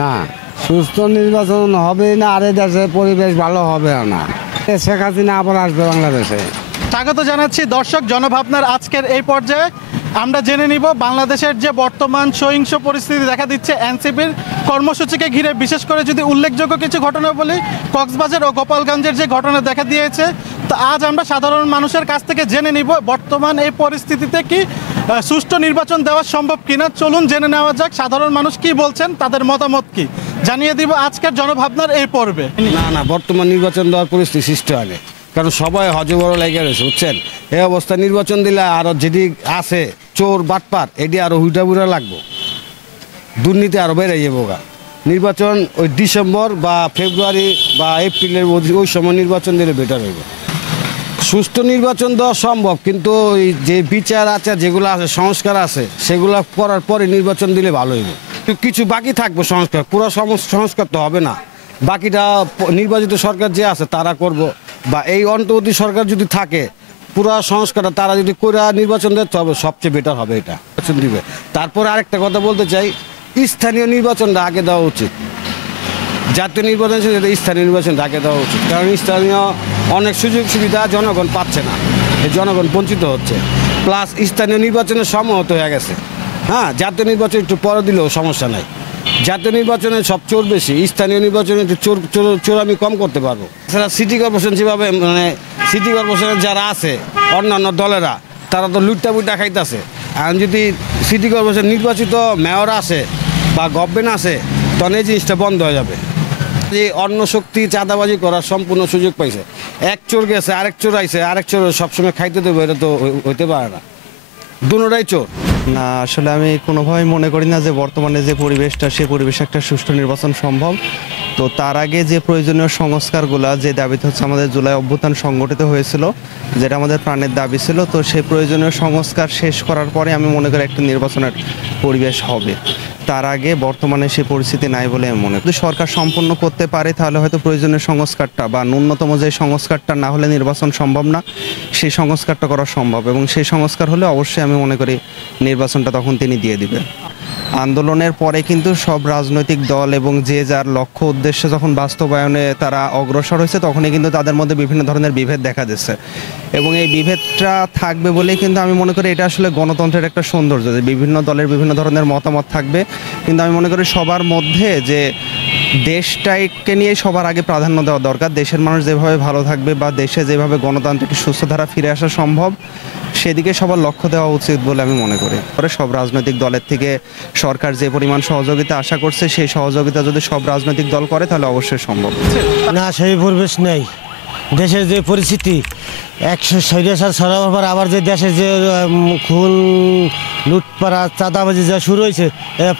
না, সুস্থ নির্বাচন হবে না, আর এই দেশের পরিবেশ ভালো হবে না। শেখ হাসিনা আবার আসবে বাংলাদেশে। স্বাগত জানাচ্ছি দর্শক জনভাবনার আজকের এই পর্যায়ে। আমরা জেনে নিব বাংলাদেশের যে বর্তমান সহিংস পরিস্থিতি দেখা দিচ্ছে এনসিপির কর্মসূচিকে ঘিরে, বিশেষ করে যদি উল্লেখযোগ্য কিছু ঘটনা বলি, কক্সবাজার ও গোপালগঞ্জের যে ঘটনা দেখা দিয়েছে। তো আজ আমরা সাধারণ মানুষের কাছ থেকে জেনে নিব বর্তমান এই পরিস্থিতিতে কি সুষ্ঠু নির্বাচন দেওয়া সম্ভব কিনা। চলুন জেনে নেওয়া যাক সাধারণ মানুষ কি বলছেন, তাদের মতামত কি, জানিয়ে দিব আজকের জনভাবনার এই পর্বে। না, বর্তমান নির্বাচন দেওয়ার পরিস্থিতি সৃষ্টি হয় না, কারণ সবাই হজবড় লেগে রয়েছে, বুঝছেন। এই অবস্থা নির্বাচন দিলে আরো যেটি আছে চোর বাটপার, এটি আরো হুইটা লাগবো, দুর্নীতি আরো বেড়ে যাবো। নির্বাচন ওই ডিসেম্বর বা ফেব্রুয়ারি বা এপ্রিলের ওই সময় নির্বাচন দিলে বেটার হইব। সুষ্ঠু নির্বাচন দেওয়া সম্ভব, কিন্তু ওই যে বিচার আচার যেগুলো আছে, সংস্কার আছে, সেগুলো করার পরে নির্বাচন দিলে ভালো হইব। কিছু বাকি থাকবে সংস্কার, পুরো সংস্কার তো হবে না, বাকিটা নির্বাচিত সরকার যে আছে তারা করব, বা এই অন্তর্বর্তী সরকার যদি থাকে পুরো সংস্কারটা তারা যদি করে নির্বাচন দেয় তবে সবচেয়ে বেটার হবে, এটা নির্বাচন দিবে। তারপরে আরেকটা কথা বলতে চাই, স্থানীয় নির্বাচনটা আগে দেওয়া উচিত। জাতীয় নির্বাচন স্থানীয় নির্বাচনটা আগে দেওয়া উচিত, কারণ স্থানীয় অনেক সুযোগ সুবিধা জনগণ পাচ্ছে না, এই জনগণ বঞ্চিত হচ্ছে। প্লাস স্থানীয় নির্বাচনের সময় হয়ে গেছে। হ্যাঁ, জাতীয় নির্বাচন একটু পরে দিলেও সমস্যা নাই। জাতীয় নির্বাচনে সব চোর বেশি, স্থানীয় নির্বাচনে একটু চোর আমি কম করতে পারবো। এছাড়া সিটি কর্পোরেশন যেভাবে সিটি কর্পোরেশনের যারা আছে অন্যান্য দলেরা, তারা তো লুট্টা খাইতেছে। আর যদি সিটি কর্পোরেশন নির্বাচিত মেয়র আসে বা গভর্নমেন্ট আসে, তখন এই জিনিসটা বন্ধ হয়ে যাবে। যে অন্য শক্তি চাঁদাবাজি করার সম্পূর্ণ সুযোগ পাইছে। এক চোর গেছে, আরেক চোর আইছে, আরেক চোর সবসময় খাইতে দেবে, এটা তো হইতে পারে না, দুটোটাই চোর। না, আসলে আমি কোনোভাবেই মনে করি না যে বর্তমানে যে পরিবেশটা, সে পরিবেশে একটা সুষ্ঠু নির্বাচন সম্ভব। তো তার আগে যে প্রয়োজনীয় সংস্কারগুলো, যে দাবিতে হচ্ছে আমাদের জুলাই অভ্যুত্থান সংগঠিত হয়েছিল, যেটা আমাদের প্রাণের দাবি ছিল, তো সেই প্রয়োজনীয় সংস্কার শেষ করার পরে আমি মনে করি একটা নির্বাচনের পরিবেশ হবে। তার আগে বর্তমানে সে পরিস্থিতি নাই বলে আমি মনে করি। যদি সরকার সম্পন্ন করতে পারে তাহলে হয়তো প্রয়োজনীয় সংস্কারটা বা ন্যূনতম যে সংস্কারটা না হলে নির্বাচন সম্ভব না, সেই সংস্কারটা করা সম্ভব, এবং সেই সংস্কার হলে অবশ্যই আমি মনে করি নির্বাচনটা তখন তিনি দিয়ে দিবেন। আন্দোলনের পরে কিন্তু সব রাজনৈতিক দল এবং যে যার লক্ষ্য উদ্দেশ্যে যখন বাস্তবায়নে তারা অগ্রসর হয়েছে, তখনই কিন্তু তাদের মধ্যে বিভিন্ন ধরনের বিভেদ দেখা দিচ্ছে, এবং এই বিভেদটা থাকবে বলেই কিন্তু আমি মনে করি এটা আসলে গণতন্ত্রের একটা সৌন্দর্য, যে বিভিন্ন দলের বিভিন্ন ধরনের মতামত থাকবে, কিন্তু আমি মনে করি সবার মধ্যে যে দেশটাকে নিয়ে সবার আগে প্রাধান্য দেওয়া দরকার। দেশের মানুষ যেভাবে ভালো থাকবে বা দেশে যেভাবে গণতান্ত্রিক সুস্থ ধারা ফিরে আসা সম্ভব, সেদিকে সবার লক্ষ্য দেওয়া উচিত বলে আমি মনে করি। পরে সব রাজনৈতিক দলের থেকে সরকার যে পরিমাণ সহযোগিতা আশা করছে, সেই সহযোগিতা যদি সব রাজনৈতিক দল করে তাহলে অবশ্যই সম্ভব। না, সেই পরিবেশ নেই। দেশের যে পরিস্থিতি, একশো সরাবার পর আবার যে দেশের যে খুন লুটপাড়া চাঁদাবাজি যা শুরু হয়েছে,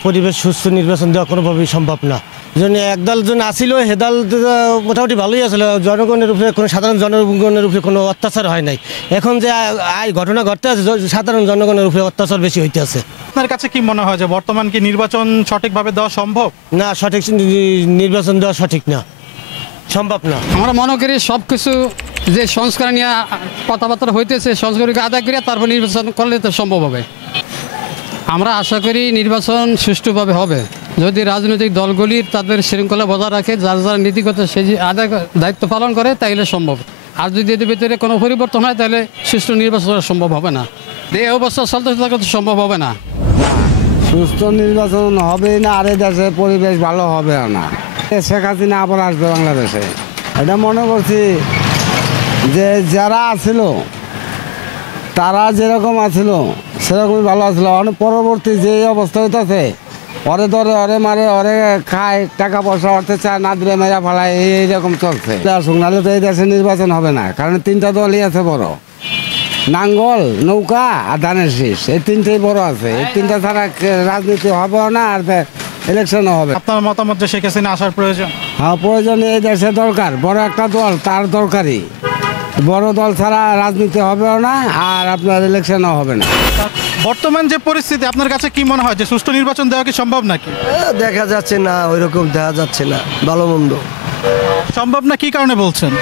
পরিবেশ সুস্থ নির্বাচন দেওয়া কোনোভাবেই সম্ভব না। জন্য একদল জন আসিল, হেদল মোটামুটি ভালোই আসলে, জনগণের উপরে কোনো সাধারণ জনগণের উপরে কোনো অত্যাচার হয় নাই। এখন যে ঘটনা ঘটতে আছে, সাধারণ জনগণের উপরে অত্যাচার বেশি হইতে আছে। আপনার কাছে কি মনে হয় যে বর্তমান কি নির্বাচন সঠিকভাবে দেওয়া সম্ভব? না, সঠিক নির্বাচন দেওয়া সঠিক না, সম্ভব না। আমরা মনে করি সব কিছু যে সংস্কার নিয়ে কথাবার্তা হইতেছে, সংস্কারকে আদায় করে তারপর নির্বাচন করলে তো সম্ভব হবে। আমরা আশা করি নির্বাচন সুষ্ঠুভাবে হবে যদি রাজনৈতিক দলগুলির তাদের শৃঙ্খলা বজায় রাখে, যার যারা নীতিগত সেই আদায় দায়িত্ব পালন করে, তাইলে সম্ভব। আর যদি এদের ভিতরে কোনো পরিবর্তন হয় তাহলে সুষ্ঠু নির্বাচন সম্ভব হবে না। এই অবস্থা চলতে থাকতে সম্ভব হবে না। সুস্থ নির্বাচন হবে না, আর এই দেশের পরিবেশ ভালো হবে না। শেখ হাসিনা আবার আসবে বাংলাদেশে, এটা মনে করছি। যে যারা আছিল তারা যেরকম আছিল সেরকমই ভালো আছিল। অনেক পরবর্তী যে অবস্থা হইতেছে, ওরে ধরে, ওরে মারে, ওরে খায়, টাকা পয়সা অর্থে চায়, না দিলে মেরা ফেলায়, এইরকম চলছে। আসুক, নাহলে তো এই দেশে নির্বাচন হবে না, কারণ তিনটা দলই আছে বড়, নাঙ্গল, নৌকা আর ধানের শীষ, এই তিনটেই বড় আছে। এই তিনটা ছাড়া রাজনীতি হবেও না, আর ইলেকশনও হবে। আপনার মতামত যে শেখ হাসিনা আসার প্রয়োজন? হ্যাঁ, প্রয়োজন। এই দেশে দরকার বড় একটা দল, তার দরকারি। বড় দল ছাড়া রাজনীতি হবেও না, আর আপনার ইলেকশনও হবে না। বর্তমান যে পরিস্থিতি, আপনার কাছে কি মনে হয় যে সুষ্ঠু নির্বাচন দেওয়া কি সম্ভব নাকি? দেখা যাচ্ছে না, ওইরকম দেখা যাচ্ছে না, ভালো মন্দ সম্ভব না। কি কারণে বলছেন?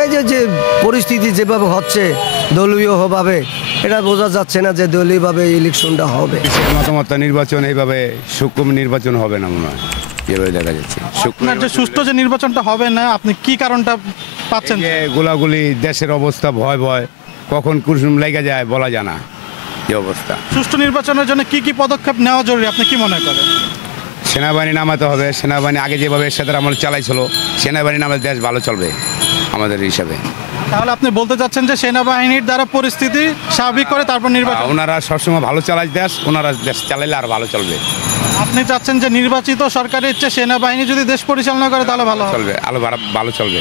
এই যে পরিস্থিতি যেভাবে হচ্ছে দলীয়ভাবে, এটা বোঝা যাচ্ছে না যে দলীয়ভাবে ইলেকশনটা হবে। মতামত নির্বাচন এইভাবে সুকুম নির্বাচন হবে না মনে হয়। যেভাবে দেখা যাচ্ছে। আপনার যে সুষ্ঠু যে নির্বাচনটা হবে না, আপনি কি কারণটা পাচ্ছেন? এই যে গোলাগুলি, দেশের অবস্থা ভয় ভয়, কখন কুসুম লেগে যায় বলা যায় না, যে অবস্থা। সুষ্ঠু নির্বাচনের জন্য কি কি পদক্ষেপ নেওয়া জরুরি আপনি কি মনে করেন? সেনাবাহিনী নামাতে হবে। সেনাবাহিনী আগে যেভাবে এরশাদের আমল চালাইছিল, সেনাবাহিনী নামে দেশ ভালো চলবে আমাদের হিসাবে। তাহলে আপনি বলতে চাচ্ছেন যে সেনাবাহিনীর দ্বারা পরিস্থিতি স্বাভাবিক করে তারপর নির্বাচন? ওনারা সবসময় ভালো চালায় দেশ, ওনারা দেশ চালাইলে আর ভালো চলবে। আপনি চাচ্ছেন যে নির্বাচিত সরকারের চেয়ে সেনাবাহিনী যদি দেশ পরিচালনা করে তাহলে ভালো হবে? চলবে, আলো ভালো চলবে।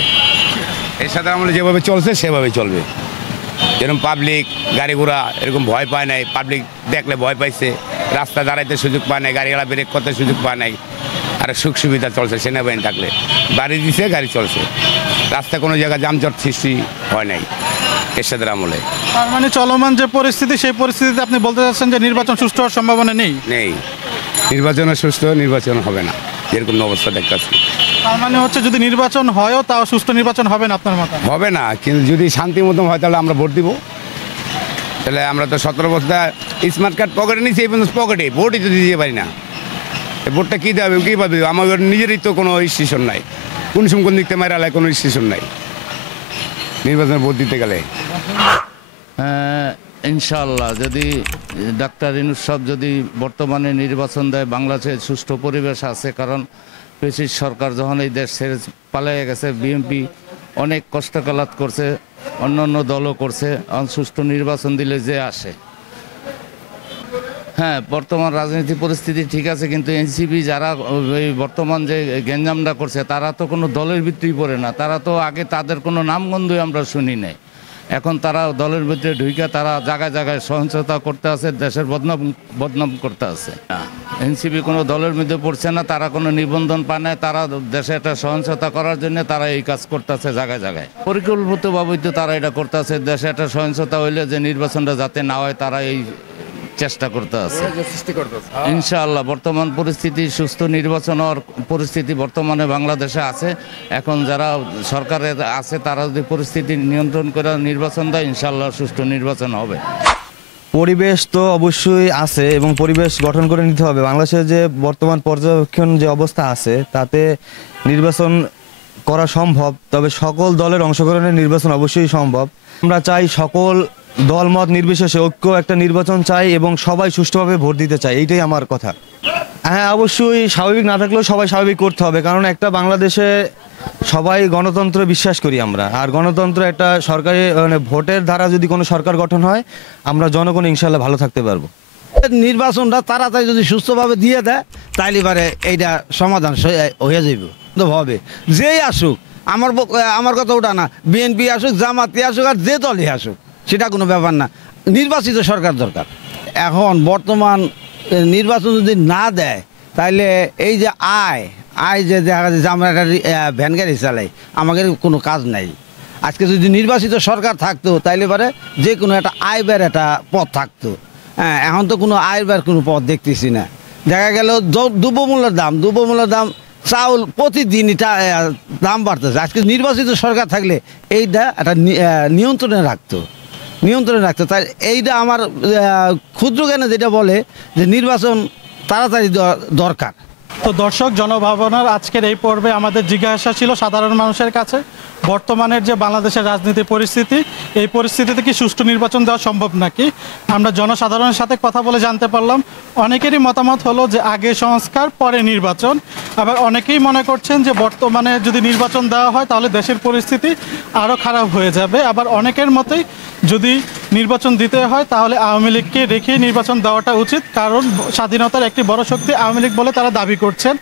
এরশাদের আমলে যেভাবে চলছে সেভাবে চলবে। যেরকম পাবলিক গাড়ি ঘোড়া এরকম ভয় পায় নাই, পাবলিক দেখলে ভয় পাইছে, রাস্তা দাঁড়াইতে সুযোগ পায় নাই, গাড়িগুলা ব্রেক করতে সুযোগ পায় নাই। আর সুখ সুবিধা চলছে সেনাবাহিনী থাকলে, বাড়ি দিছে গাড়ি চলছে, রাস্তা কোনো জায়গায় যানজট সৃষ্টি হয় নাই এরশাদের আমলে। তার মানে চলমান যে পরিস্থিতি সেই পরিস্থিতিতে আপনি বলতে চাচ্ছেন যে নির্বাচন সুষ্ঠু হওয়ার সম্ভাবনা নেই? নেই, নির্বাচনে সুস্থ নির্বাচন হবে না, যেরকম অবস্থা দেখতেছি। তার মানে হচ্ছে যদি নির্বাচন হয়ও তাও সুষ্ঠু নির্বাচন হবে না আপনার মতে? হবে না, কিন্তু যদি শান্তি মতো হয় তাহলে আমরা ভোট দিব। তাহলে আমরা তো 17 বছর স্মার্ট কার্ড পকেটে নিয়েছি, এই পর্যন্ত পকেটে ভোটই তো দিতে পারি না। এই ভোটটা কী দেবে, কীভাবে দেবে? আমার নিজেরই তো কোনো স্টেশন নাই, কোন সময় কোন দিকতে মারালায় কোনো স্টেশন নাই নির্বাচনে ভোট দিতে গেলে। ইনশাআল্লাহ যদি ডাক্তার ইউনূস সাহেব যদি বর্তমানে নির্বাচন দেয়, বাংলাদেশে সুষ্ঠু পরিবেশ আছে। কারণ ব্রিটিশ সরকার যখন এই দেশ ছেড়ে পালিয়ে গেছে, বিএনপি অনেক কষ্টকালাত করছে, অন্য অন্য দলও করছে। সুষ্ঠু নির্বাচন দিলে যে আসে। হ্যাঁ, বর্তমান রাজনীতি পরিস্থিতি ঠিক আছে, কিন্তু এনসিপি যারা এই বর্তমান যে গ্যাঞ্জামটা করছে তারা তো কোনো দলের ভিত্তিই পড়ে না। তারা তো আগে তাদের কোনো নামগন্ধই আমরা শুনি নাই। এখন তারা দলের ভিতরে ঢুকে তারা জায়গায় জায়গায় সহিংসতা করতে আছে, দেশের বদনাম করতে আছে। এনসিপি কোনো দলের মধ্যে পড়ছে না, তারা কোনো নিবন্ধন পায় না, তারা দেশে একটা সহিংসতা করার জন্য তারা এই কাজ করতেছে জায়গায় জায়গায়। পরিকল্পিতভাবেই তো তারা এটা করতেছে। দেশে একটা সহিংসতা হইলে যে নির্বাচনটা যাতে না হয় তারা এই চেষ্টা করতে আছে। ইনশাআল্লাহ বর্তমান পরিস্থিতি সুস্থ নির্বাচন হওয়ার পরিস্থিতি বর্তমানে বাংলাদেশে আছে। এখন যারা সরকারে আছে তারা যদি পরিস্থিতি নিয়ন্ত্রণ করে নির্বাচন দেয়, ইনশাআল্লাহ সুষ্ঠু নির্বাচন হবে। পরিবেশ তো অবশ্যই আছে এবং পরিবেশ গঠন করে নিতে হবে। বাংলাদেশের যে বর্তমান পর্যবেক্ষণ যে অবস্থা আছে তাতে নির্বাচন করা সম্ভব, তবে সকল দলের অংশগ্রহণে নির্বাচন অবশ্যই সম্ভব। আমরা চাই সকল দলমত নির্বিশেষে ঐক্য একটা নির্বাচন চাই এবং সবাই সুষ্ঠুভাবে ভোট দিতে চাই, এইটাই আমার কথা। হ্যাঁ, অবশ্যই স্বাভাবিক না থাকলেও সবাই স্বাভাবিক করতে হবে, কারণ একটা বাংলাদেশে সবাই গণতন্ত্র বিশ্বাস করি আমরা। আর গণতন্ত্র একটা সরকারি মানে ভোটের দ্বারা যদি কোনো সরকার গঠন হয় আমরা জনগণ ইনশাল্লাহ ভালো থাকতে পারবো। নির্বাচনটা তাড়াতাড়ি যদি সুস্থভাবে দিয়ে দেয় তাইলে পারে এইটা সমাধান হয়ে যাইব হবে। যেই আসুক, আমার কথা ওটা না, বিএনপি আসুক, জামাতি আসুক, আর যে দলই আসুক, সেটা কোনো ব্যাপার না, নির্বাচিত সরকার দরকার। এখন বর্তমান নির্বাচন যদি না দেয় তাহলে এই যে আয় যে দেখা যাচ্ছে আমরা একটা ভ্যান গাড়ি চালাই, আমাদের কোনো কাজ নাই। আজকে যদি নির্বাচিত সরকার থাকতো তাইলে পারে যে কোনো একটা আয় ব্যয়ের একটা পথ থাকতো। হ্যাঁ, এখন তো কোনো আয় ব্যয়ের কোনো পথ দেখতেছি না। দেখা গেল দ্রব্যমূল্যের দাম চাউল প্রতিদিনই দাম বাড়তেছে। আজকে নির্বাচিত সরকার থাকলে এইটা একটা নিয়ন্ত্রণে রাখতো। তাই এইটা আমার ক্ষুদ্র জ্ঞানে যেটা বলে যে নির্বাচন তাড়াতাড়ি দরকার। তো দর্শক, জনভাবনার আজকের এই পর্বে আমাদের জিজ্ঞাসা ছিল সাধারণ মানুষের কাছে বর্তমানের যে বাংলাদেশের রাজনীতি পরিস্থিতি, এই পরিস্থিতিতে কি সুষ্ঠু নির্বাচন দেওয়া সম্ভব নাকি। আমরা জনসাধারণের সাথে কথা বলে জানতে পারলাম অনেকেরই মতামত হলো যে আগে সংস্কার পরে নির্বাচন। আবার অনেকেই মনে করছেন যে বর্তমানে যদি নির্বাচন দেওয়া হয় তাহলে দেশের পরিস্থিতি আরও খারাপ হয়ে যাবে। আবার অনেকের মতেই যদি নির্বাচন দিতে হয় তাহলে আওয়ামী লীগকে রেখে নির্বাচন দেওয়াটা উচিত, কারণ স্বাধীনতার একটি বড় শক্তি আওয়ামী লীগ বলে তারা দাবি করছেন।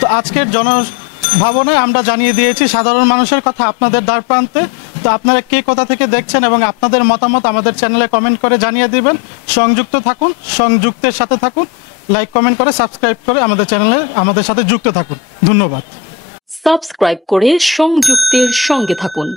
তো আজকের জনভাবনায় আমরা জানিয়ে দিয়েছি সাধারণ মানুষের কথা আপনাদের দ্বার প্রান্তে। তো আপনারা কে কোথা থেকে দেখছেন এবং আপনাদের মতামত আমাদের চ্যানেলে কমেন্ট করে জানিয়ে দিবেন। সংযুক্ত থাকুন, সংযুক্তের সাথে থাকুন, লাইক কমেন্ট করে সাবস্ক্রাইব করে আমাদের চ্যানেলে আমাদের সাথে যুক্ত থাকুন। ধন্যবাদ। সাবস্ক্রাইব করে সংযুক্তের সঙ্গে থাকুন।